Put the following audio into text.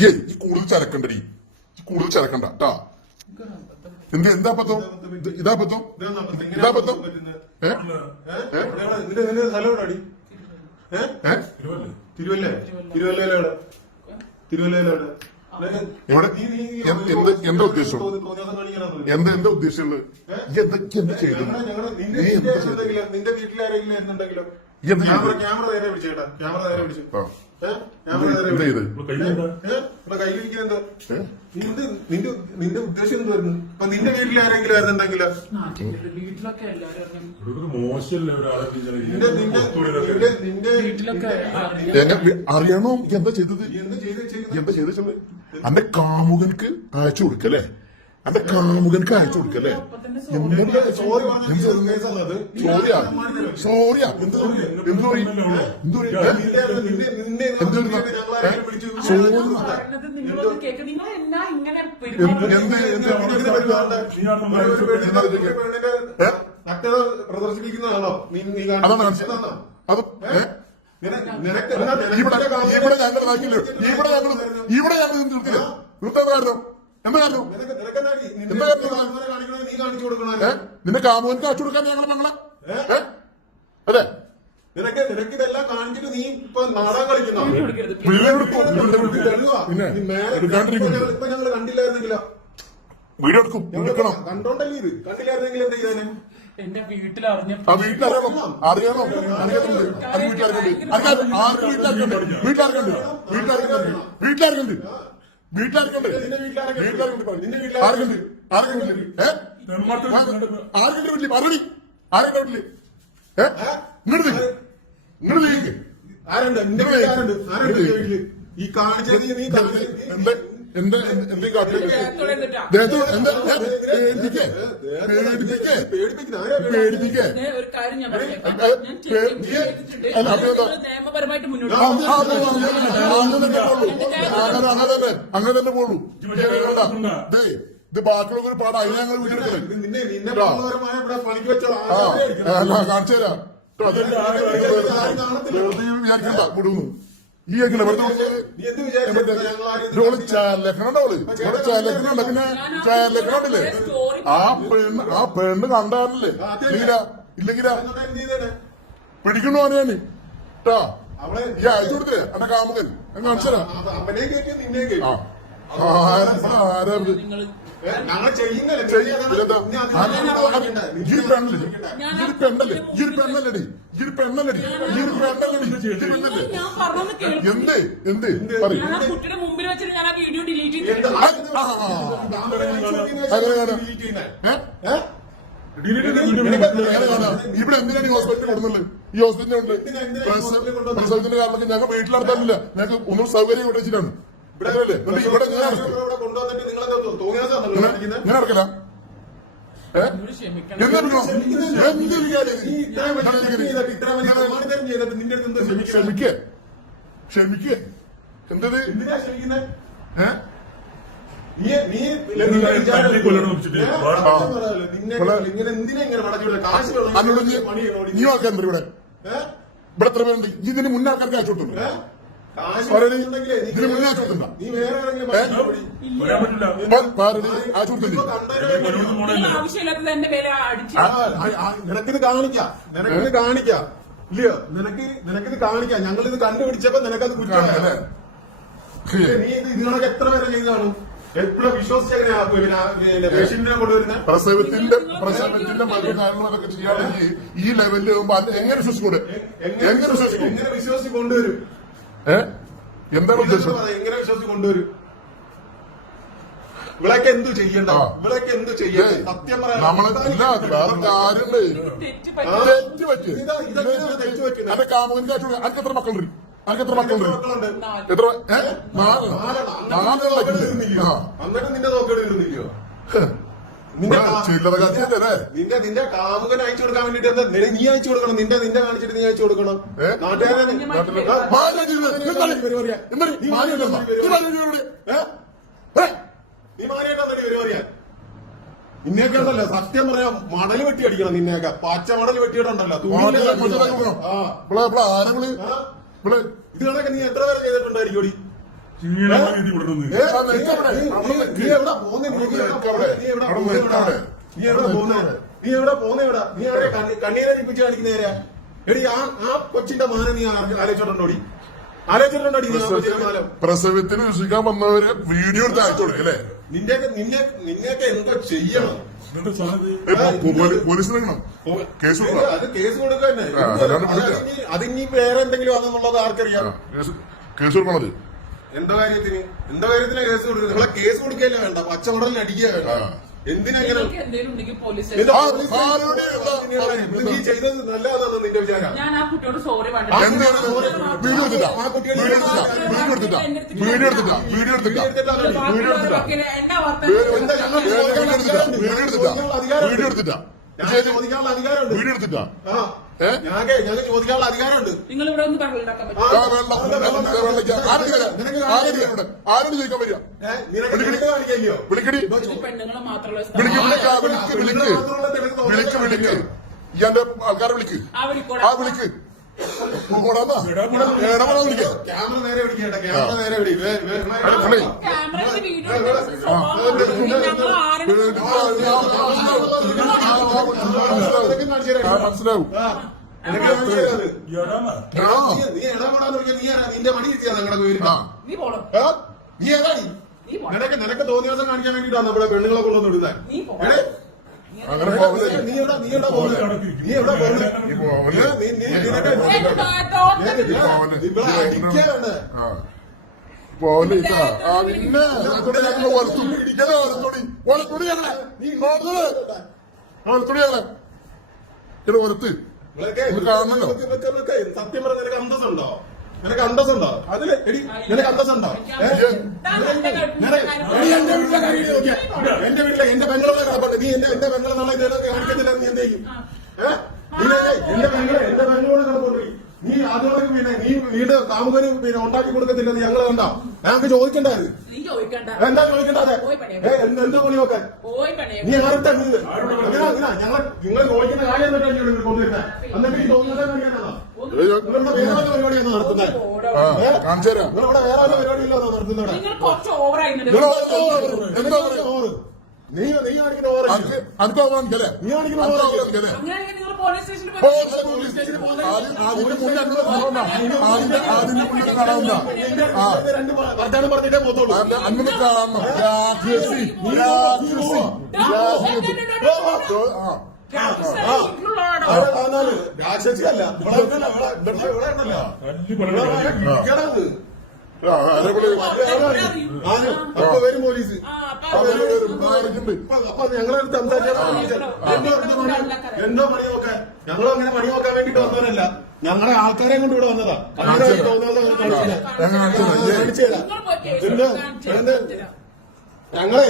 ഈ കൂടുതൽ ചരക്കണ്ടടി കൂടുതൽ ചരക്കണ്ട കേട്ടാ. എന്താ പത്തം ഇതാ പത്തം ഇതാ പത്തം എന്താ ഉദ്ദേശം എന്താ ഉദ്ദേശമുള്ളത്? എന്തൊക്കെയാ ചെയ്തു? നിന്റെ വീട്ടിലാരെങ്കിലും എന്നുണ്ടെങ്കിലോ ക്യാമറ നേരെ പിടിച്ചേട്ടാ. ക്യാമറ നേരെ പിടിച്ചു. കയ്യിലിരിക്കുന്നെന്തോ നിന്റെ ഉദ്ദേശം എന്തുവായിരുന്നു? അപ്പൊ നിന്റെ വീട്ടിലാരെങ്കിലും ആയിരുന്നുണ്ടെങ്കിലോ? അറിയണോ എന്താ ചെയ്തത്? എന്താ ചെയ്തത്? അന്റെ കാമുകൻക്ക് അയച്ചു കൊടുക്കല്ലേ? അന്റെ കാമുകൻക്ക് അയച്ചു കൊടുക്കല്ലേ? സോറിയാ പ്രദർശിപ്പിക്കുന്നതാണോ അത് ഇവിടെ ഞങ്ങൾ നിർത്തില്ല. നിർത്താൻ കാരണം എന്താ കാരണം? നിന്റെ കാമുകൻക്ക് അയച്ചു കൊടുക്കാൻ ഞങ്ങൾ മംഗള അല്ലേ? നിനക്ക് ഇതെല്ലാം കാണിച്ചിട്ട് നീ ഇപ്പൊ നാടകം കളിക്കുന്നോ? ഇപ്പൊ ഞങ്ങള് കണ്ടില്ലായിരുന്നെങ്കിലോ? വീഡിയോ എടുക്കും. കണ്ടോണ്ടല്ലേ ഇത്? കണ്ടില്ലായിരുന്നെങ്കിൽ എന്താ ചെയ്തേനെ? എന്റെ വീട്ടിലറിഞ്ഞ അറിയണോ? ഈ കാണിച്ചത് നീ നിയമപരമായിട്ട് മുന്നോട്ട് അങ്ങനെ തന്നെ പോളൂ. ഇത് ബാക്കിയുള്ള ഒരു പാടാ. അതിനെ ഞങ്ങൾ വീട്ടിലെടുക്കണേ കാണിച്ചു തരാം. വിചാരിക്കണ്ട കൊടുക്കുന്നു. ഈ ചാലക്കണുണ്ടോള് ചാലക്കണുണ്ട്. പിന്നെ ചാലക്കണുണ്ടല്ലേ ആ പെണ്ണ് കണ്ടാറില്ലേ? ഇല്ലെങ്കിലാ പിടിക്കണോ ഞാന് കേട്ടാ. ഈ അയച്ചു കൊടുത്തേ എന്റെ കാമുകൻ കാണിച്ചരാ. ആരാ എന്ത് എന്ത് കുട്ടിയുടെ മുമ്പിൽ വെച്ചിട്ട് ഞാൻ ആ വീഡിയോ ഡിലീറ്റ് ചെയ്തു. ഇവിടെ എന്തിനാണ് ഈ ഹോസ്പിറ്റലിൽ കൊടുക്കുന്നത്? ഈ ഹോസ്പിറ്റലുണ്ട് പ്രസവത്തിന്റെ കാരണമൊക്കെ ഞങ്ങൾ വീട്ടിൽ നടത്താനില്ല. ഞങ്ങൾക്ക് ഒന്നും സൗകര്യം ഇവിടെ വെച്ചിട്ടാണ്. ഇവിടെ ഞാൻ നടക്കില്ല. ക്ഷമിക്കേ എന്തത്? നീ ആൾക്കാർ ഇവിടെ ഇവിടെ എത്ര പേരുണ്ട്? ഇതിന് മുന്നേ ആൾക്കാർക്ക് അയച്ചു കൊടുത്തു. ഇതിന് മുന്നേ അയച്ചു കൊടുത്തിട്ടുണ്ടോ? നിനക്കിത് കാണിക്കാം ഇല്ലയോ? നിനക്കിത് കാണിക്കാം. ഞങ്ങളിത് കണ്ടുപിടിച്ചപ്പോ നിനക്കത് കുറ്റമാണ്. നീ ഇതിനൊക്കെ എത്ര പേരെ ചെയ്താണ്? എപ്പോഴും വിശ്വസിച്ചെങ്ങനെ പേഷ്യന്റിനെ കൊണ്ടുവരുന്നത്? പ്രസവത്തിന്റെ മറ്റു കാര്യങ്ങളൊക്കെ ചെയ്യുകയാണെങ്കിൽ ഈ ലെവലിൽ എങ്ങനെ വിശ്വസിക്കൂടെ? എങ്ങനെ വിശ്വസിച്ച് കൊണ്ടുവരും? എന്താണ് ഉദ്ദേശം? എങ്ങനെ വിശ്വസിച്ച് കൊണ്ടുവരും? ഇവിടൊക്കെ എന്ത് ചെയ്യണ്ട? ഇവിടൊക്കെ എന്ത് ചെയ്യണ്ട? സത്യം പറയാം. എന്റെ കാമുകന്റെ അനക്ക് എത്ര മക്കളുണ്ട്? എത്ര മക്കളുണ്ട്? എത്ര? എന്നിട്ട് നിന്റെ നോക്കേണ്ടിരുന്നില്ലയോ? ചില്ലറ കത്തിയല്ലേ? നിന്റെ കാമുകൻ അയച്ചു കൊടുക്കാൻ വേണ്ടിട്ട് നീ അയച്ചു കൊടുക്കണം. നിന്റെ കാണിച്ചിട്ട് നീ അയച്ചു കൊടുക്കണം. നീ മാനിയായിട്ടാ പരിപാടിയാ. നിന്നെയൊക്കെ ഉണ്ടല്ലോ സത്യം പറയാം, മടല് വെട്ടി അടിക്കണം. നിന്നെയൊക്കെ പച്ച മടല് വെട്ടിയിട്ടുണ്ടല്ലോ. ഇത് കണക്കെ നീ എത്ര പേരെ ചെയ്തിട്ടുണ്ടായിരിക്കും? ചീള രീതി വിടണമെന്ന്. നീ എവിടെ പോകുന്നേ? നീ എവിടെ പോകുന്നേടാ? നീ അവിടെ കണ്ണീരെ ഇപ്പിച്ച് കാണിക്കുന്ന നേരാ? എടി ആ കൊച്ചിന്റെ മാനം നീ ആലോചിച്ചോണ്ടോടി? ആലോചിച്ചിട്ടുണ്ടോടി? പ്രസവത്തിന് വിശ്വസിക്കാൻ വന്നവരെ വീഡിയോ എടുത്ത് അയച്ചു കൊടുക്കും അല്ലേ? നിന്നെയൊക്കെ എന്തോ ചെയ്യണം. എന്നിട്ട് സാധനം പോലീസിനെങ്ങണം കേസ് കൊടുക്കണം. അത് കേസ് കൊടുക്കുക തന്നെ. അതിനി വേറെ എന്തെങ്കിലും ആണെന്നുള്ളത് ആർക്കറിയാം? കേസ് കൊടുക്കണത് എന്തോ കാര്യത്തിന് കേസ് കൊടുക്കുന്നത്? നിങ്ങളെ കേസ് കൊടുക്കുകയല്ല വേണ്ട, പച്ചമടലിന് അടിക്കുക വേണ്ട. എന്തിനാ ഇങ്ങനെ? എന്തെങ്കിലും ഉണ്ടെങ്കിൽ പോലീസ് നീ ചെയ്തത് നല്ലതാണെന്ന് നിന്റെ വിചാരം? ഞാൻ ആ കുട്ടിയോട് സോറി വീഡിയോ എടുത്തിട്ടാ ചോദിക്കാനുള്ള അധികാരമുണ്ട്. വീഡിയോ എടുത്തിട്ടാ ഞങ്ങൾക്ക് ചോദിക്കാനുള്ള അധികാരമുണ്ട്. നിങ്ങൾ ഇവിടെ ഒന്ന് വെള്ളമുണ്ടാക്കാൻ പറ്റും. ആരോട് ചോദിക്കാൻ വരിക? നിനക്ക് കാണിക്കല്ലോ വിളിക്കടി, പെണ്ണുങ്ങളെ മാത്രമുള്ള വിളിക്ക് ഇയാന്റെ ആൾക്കാരെ വിളിക്ക്, വിളിക്ക് ക്യാമറ നേരെ പിടിക്കട്ടെ. ക്യാമറ നേരെ പിടി. മനസ്സിലാവും. നീ ഇടപെടാന്ന് പറഞ്ഞാൽ നിന്റെ മണി കിട്ടിയാ ഞങ്ങളുടെ പേര്. നീ ഏതാടി? നിനക്ക് തോന്നിയ ദിവസം കാണിക്കാൻ വേണ്ടിട്ടാണ് നമ്മുടെ പെണ്ണുങ്ങളെ കൊണ്ടുവന്ന് വിടുന്നത്. അങ്ങനെ നീ എവിടെ പോകുന്നത്? പോലെ പിന്നെ വളർത്തും വളർത്തുണി ഞങ്ങളെ വളർത്തുണി ഞങ്ങളെ വളർത്ത് കാണണല്ലോ. സത്യം പറഞ്ഞ നിനക്ക് അന്തസ്സുണ്ടോ? നിനക്ക് അന്തസ്സുണ്ടോ? അതില് എടി നിനക്ക് അന്തസ്സുണ്ടോ? എന്റെ വീട്ടിലെ എന്റെ പെങ്ങളെ കിടപ്പുണ്ട്. നീ എന്റെ പെങ്ങളെ നാളെ കാണിക്കത്തില്ല. നീ എന്ത് ചെയ്യും? എന്റെ പെങ്ങളോട് കിടപ്പുണ്ട്. നീ അതോടെ പിന്നെ നീ വീട് കാമുകന് പിന്നെ ഉണ്ടാക്കി കൊടുക്കത്തില്ലെന്ന് ഞങ്ങൾ കണ്ടോ? ഞങ്ങൾക്ക് ചോദിക്കണ്ടായിരുന്നു. എന്താ ചോദിക്കണ്ടേ? എന്താ പണി നോക്കാൻ? നീ ആരുടെ നിങ്ങൾ ചോദിക്കുന്ന കാര്യം തന്നെയാണ് കൊണ്ടുവരുന്നത്. എന്നിട്ട് ഈ തോന്നുന്നത് തന്നെയാണോ? നിങ്ങളുടെ വേറെ വല്ല പരിപാടിയാണോ നടത്തുന്നത്? നിങ്ങളിവിടെ വേറെ വല്ല പരിപാടിയില്ലാണോ നടത്തുന്നത്? നീ കാണിക്കുന്ന ഓവർ. അടുത്ത കാണിക്കല്ലേ? നീ കാണിക്കുന്ന ഓവർ. അതിന്റെ മുന്നിൽ കാണാവുന്ന രണ്ട് വർത്താനം പറഞ്ഞിട്ടേ പോത്തുള്ളൂ. അങ്ങനെ കാണണം. രാക്ഷസി അല്ല. അപ്പൊ വരും പോലീസ്. അപ്പൊ ഞങ്ങളടുത്ത് എന്തോ പണി നോക്കാൻ? ഞങ്ങളും അങ്ങനെ പണി നോക്കാൻ വേണ്ടിട്ട് വന്നവരല്ല. ഞങ്ങളെ ആൾക്കാരെ കൊണ്ട് ഇവിടെ വന്നതാ. ഞങ്ങളെ